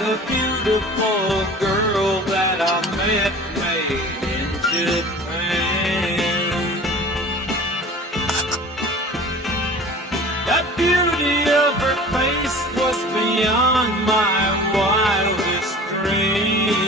the beautiful girl that I met made in Japan. The beauty of her face was beyond my wildest dreams.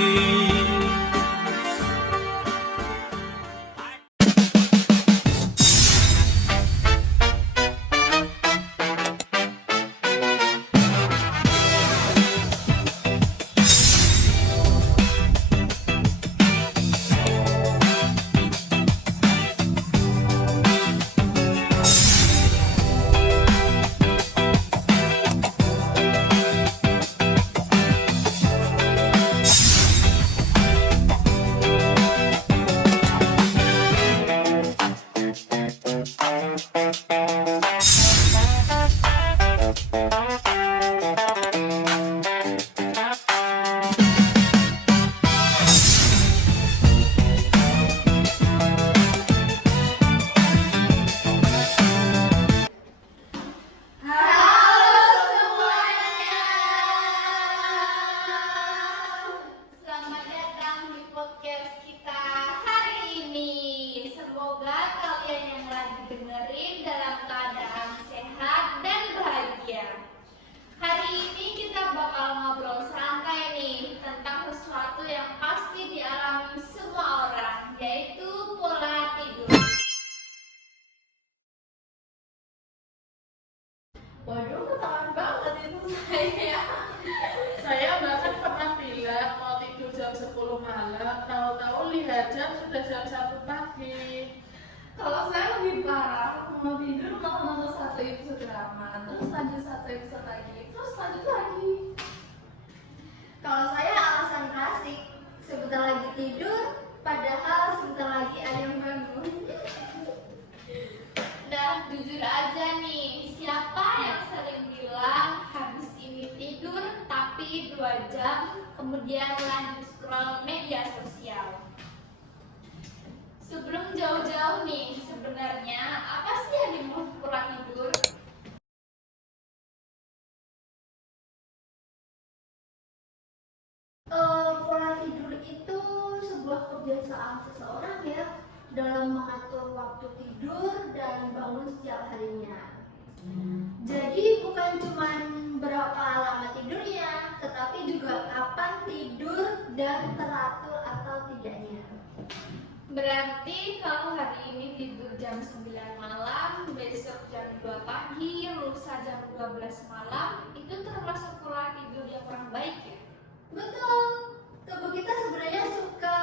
Selamat datang di podcast kita hari ini. Semoga kalian yang lagi dengerin dalam keadaan sehat dan bahagia. Hari ini kita bakal ngobrol santai nih tentang sesuatu yang pasti dialami semua orang, yaitu pola tidur. Waduh, ketahuan banget itu saya. Saya bahkan pernah bilang mau tidur jam 10 malam, tahu-tahu lihat jam sudah jam 1 pagi. Kalau saya lebih parah, mau tidur mau nonton satu episode drama, terus lanjut satu episode lagi, terus lanjut lagi. Kalau saya alasan klasik, sebentar lagi tidur, padahal sebentar lagi ada yang bangun. Nah, jujur aja nih, siapa yang sering bilang habis ini tidur tapi 2 jam kemudian lanjut scroll media sosial? Sebelum jauh-jauh nih, sebenarnya apa sih yang dimaksud pola tidur? Pola tidur itu sebuah kebiasaan seseorang ya dalam mengatur waktu tidur dan bangun setiap harinya. Jadi bukan cuma berapa lama tidurnya, tetapi juga kapan tidur dan teratur atau tidaknya. Berarti kalau hari ini tidur jam 9 malam, besok jam 2 pagi, lusa jam 12 malam, itu termasuk pola tidur yang kurang baik ya? Betul, tubuh kita sebenarnya suka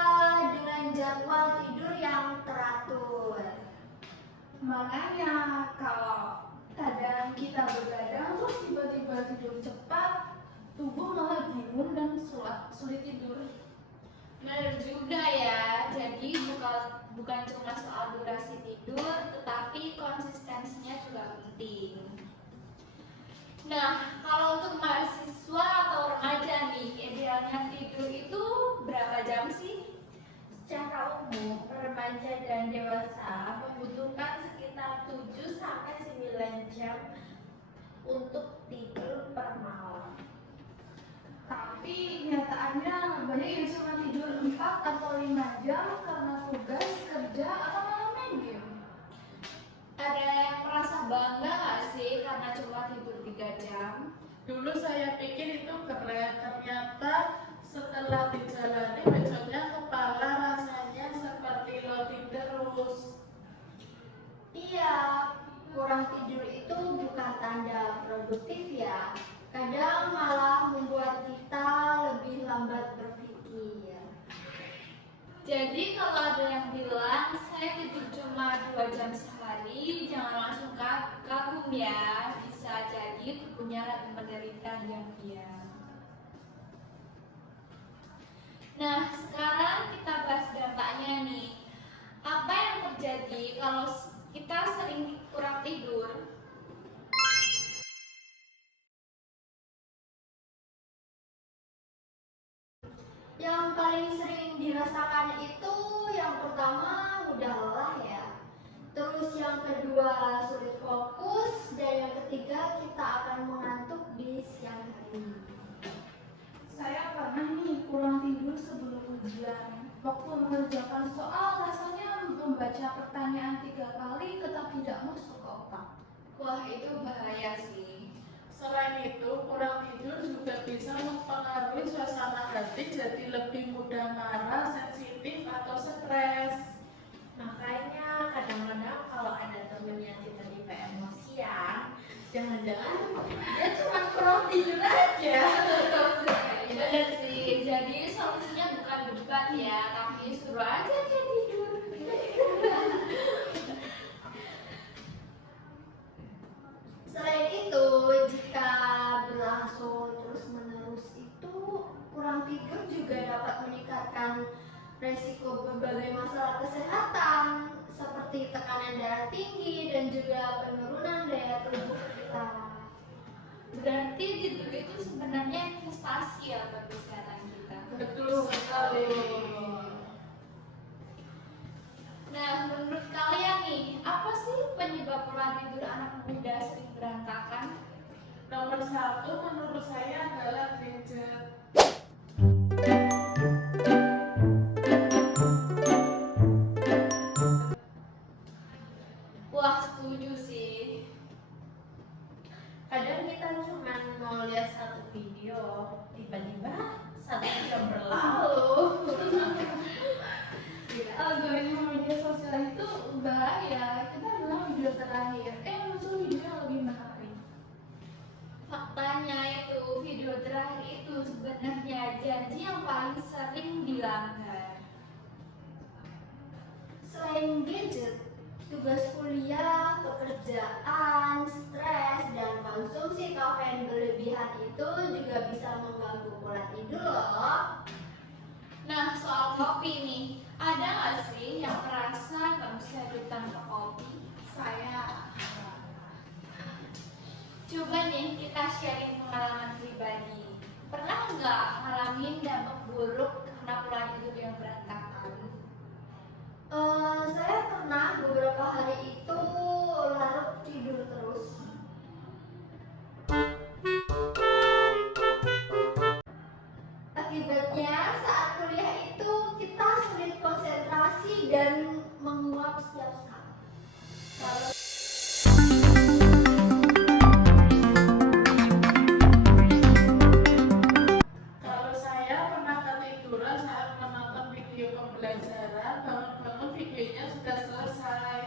dengan jadwal tidur yang teratur. Makanya kalau kadang kita begadang terus tiba-tiba tidur cepat, tubuh malah bingung dan sulit tidur. Benar juga ya, jadi bukan cuma soal durasi tidur, tetapi konsistensinya juga penting. Nah, kalau untuk mahasiswa atau remaja nih, idealnya tidur itu berapa jam sih? Secara umum, remaja dan dewasa membutuhkan sekitar 7 sampai 9 jam untuk tidur per malam. Tapi nyataannya banyak yang cuma tidur 4 atau 5 jam karena tugas, kerja, atau malah main game. Ada yang merasa bangga gak sih karena cuma tidur 3 jam? Dulu saya pikir itu keren, ternyata setelah dijalani besoknya kepala rasanya seperti loading terus. Iya, kurang tidur itu bukan tanda produktif ya. Kadang malah membuat kita lebih lambat berpikir. Jadi kalau ada yang bilang saya tidur cuma 2 jam sehari, jangan langsung kagum ya. Bisa jadi tubuhnya lagi menderita diam-diam. Nah, sekarang kita bahas dampaknya nih. Apa yang terjadi kalau kita sering kurang tidur? Yang paling sering dirasakan itu yang pertama mudah lelah ya. Terus yang kedua sulit fokus dan yang ketiga kita akan mengantuk di siang hari. Waktu mengerjakan soal, rasanya membaca pertanyaan 3 kali tetap tidak masuk ke otak. Wah, itu bahaya sih. Selain itu, kurang tidur juga bisa mempengaruhi suasana hati jadi lebih mudah marah, sensitif, atau stres. Makanya kadang-kadang kalau ada temen yang tiba-tiba emosian, jangan-jangan dia cuma kurang tidur aja. Bener sih, jadi solusinya bukan debat ya, tapi suruh aja dia tidur. Selain itu, jika berlangsung terus-menerus itu, kurang tidur juga dapat meningkatkan resiko berbagai masalah kesehatan seperti tekanan darah tinggi dan juga penurunan daya tubuh kita. Berarti tidur itu sebenarnya investasi ya buat kesehatan kita. Betul sekali. Nah, menurut kalian nih, apa sih penyebab pola tidur anak muda sering berantakan? Nomor 1 menurut saya adalah gadget. Wah, setuju sih. Kadang kita cuma mau lihat satu video, tiba-tiba 1 jam berlalu. Algoritma media sosial itu bahaya. Kita bilang video terakhir, muncul video yang lebih menarik. Faktanya itu video terakhir itu sebenarnya janji yang paling sering dilanggar. Selain gadget, tugas kuliah, pekerjaan, stres, dan konsumsi kafein berlebihan itu juga bisa mengganggu pola tidur loh. Nah, soal kopi nih, ada nggak sih yang merasa nggak bisa hidup tanpa kopi? Saya Coba nih kita sharing pengalaman pribadi. Pernah nggak ngalamin dampak buruk karena pola tidur yang berantakan? Saya pernah beberapa hari itu larut tidur terus. Akibatnya saat kuliah itu kita sulit konsentrasi dan menguap setiap saat. Kalau Kalau saya pernah ketiduran saat menonton video pembelajaran, bangun-bangun videonya sudah selesai.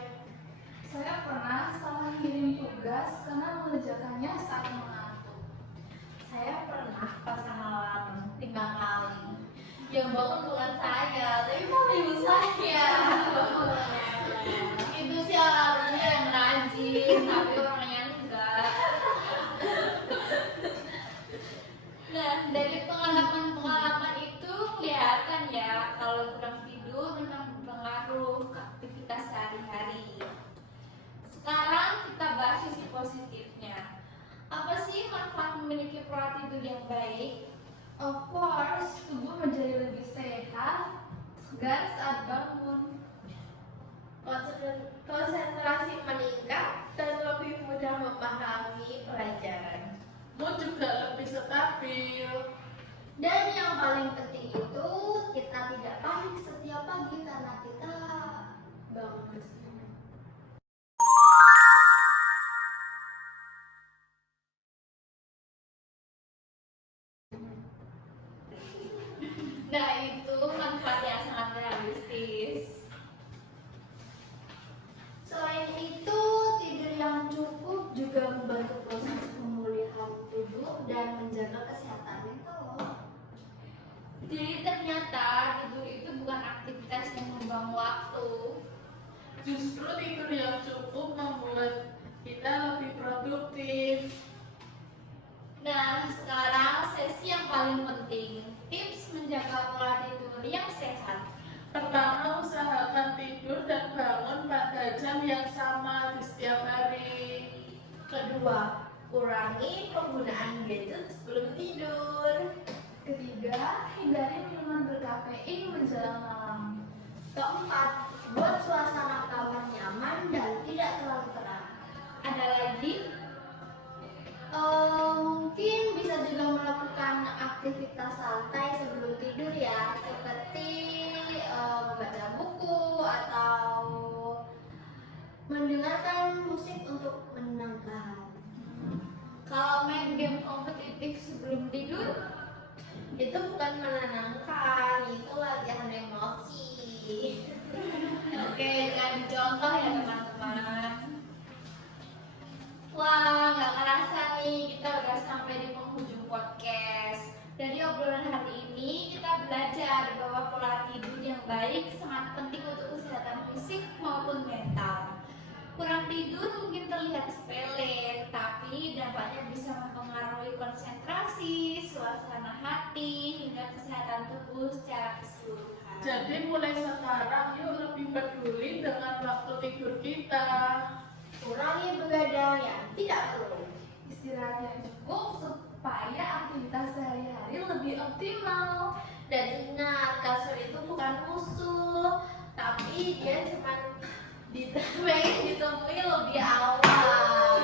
Saya pernah salah kirim tugas karena mengerjakannya saat mengantuk. saya pernah pasang alarm 5 kali. Yang bangun bukan saya, tapi malah ibu saya. Itu sih alarmnya yang rajin, tapi orangnya enggak. Nah, dari pengalaman-pengalaman itu kelihatan ya kalau kurang tidur memang berpengaruh ke aktivitas sehari-hari. Sekarang kita bahas sisi positifnya. Apa sih manfaat memiliki pola tidur yang baik? Of course, tubuh menjadi lebih sehat, segar saat bangun. Konsentrasi meningkat dan lebih mudah memahami pelajaran. Mood juga lebih stabil. Dan yang paling penting itu kita tidak panik setiap pagi karena kita bangun bersama. Nah, itu manfaat yang sangat realistis. Selain itu, tidur yang cukup juga membantu proses pemulihan tubuh dan menjaga kesehatan mental loh. Jadi ternyata tidur itu bukan aktivitas yang membuang waktu. Justru tidur yang cukup membuat kita lebih produktif. Nah, sekarang sesi yang paling penting, tips menjaga pola tidur yang sehat. Pertama, usahakan tidur dan bangun pada jam yang sama di setiap hari. Kedua, kurangi penggunaan gadget sebelum tidur. Ketiga, hindari minuman berkafein menjelang malam. Keempat, buat suasana kamar nyaman dan tidak terlalu terang. Ada lagi? Mungkin bisa juga melakukan aktivitas santai sebelum tidur ya, seperti mendengarkan musik untuk menenangkan. Kalau main game kompetitif sebelum tidur, Itu bukan menenangkan, itu latihan emosi. oke, jangan dicontoh ya teman-teman. Wah, nggak kerasa nih kita udah sampai di penghujung podcast. Dari obrolan hari ini kita belajar bahwa pola tidur yang baik sangat penting untuk kesehatan fisik maupun mental. Kurang tidur mungkin terlihat sepele, tapi dampaknya bisa mempengaruhi konsentrasi, suasana hati, hingga kesehatan tubuh secara keseluruhan. Jadi mulai sekarang yuk lebih peduli dengan waktu tidur kita. Kurangi begadang yang tidak perlu. Istirahat yang cukup supaya aktivitas sehari-hari lebih optimal. Dan ingat, kasur itu bukan musuh, tapi dia cuma ditemui lebih awal.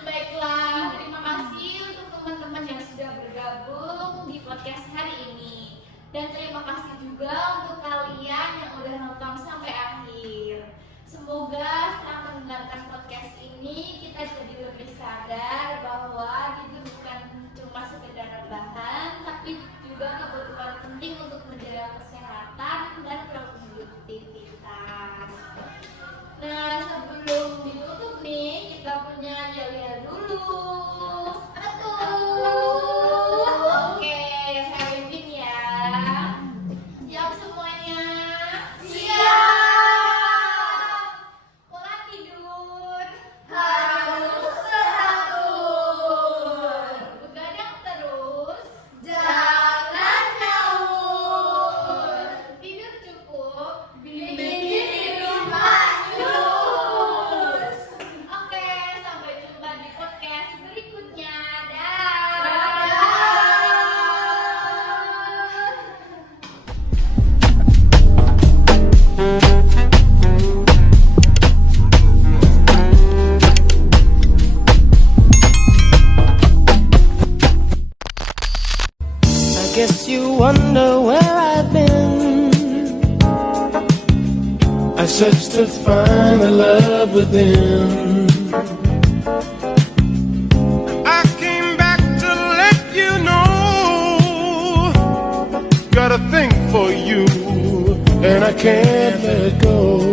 Baiklah, terima kasih untuk teman-teman yang sudah bergabung di podcast hari ini. Dan terima kasih juga untuk kalian yang udah nonton sampai akhir. Semoga setelah mendengarkan podcast ini kita jadi lebih sadar bahwa tidur bukan cuma sekedar rebahan, tapi juga kebutuhan penting untuk menjaga kesehatan dan produktivitas. Nah, sebelum ditutup nih, kita punya yel-yel dulu. Oke, saya pimpin ya. Siap semuanya? Siap. Pola tidur Harus teratur. begadang terus, Jangan ngawur. tidur cukup, Bikin hidup maknyus. Oke, sampai jumpa di podcast berikutnya. Dadah. I guess you wonder where I've been. I searched to find the love within. I came back to let you know. Got a thing for you, and I can't let it go.